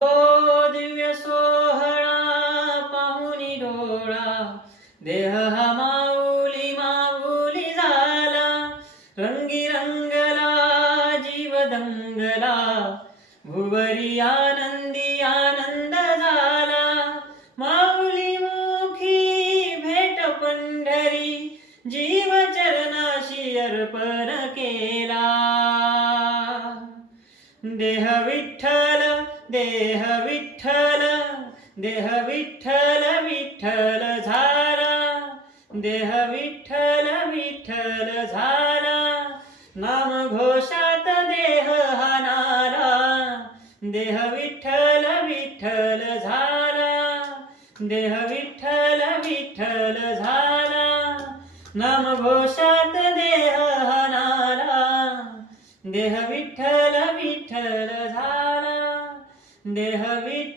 ओ दिव्य सोहळा पाहुनी डोळा, देह हा माऊली माऊली झाला. रंगी रंगला जीव दंगला, भुवरी आनंदी आनंद झाला. माऊली मुखी भेट पंढरी, जीव चरणाशी अर्पण केला. देह विठ्ठल देह विठ्ठल, देह विठ्ठल विठ्ठल झाला. देह विठ्ठल विठ्ठल झाला. नामघोषात देह हा नाला. देह विठ्ठल विठ्ठल झाला. देह विठ्ठल विठ्ठल झाला. नामघोषात देह हा नाला. देह विठ्ठल विठ्ठल झाला. देह विठ्ठल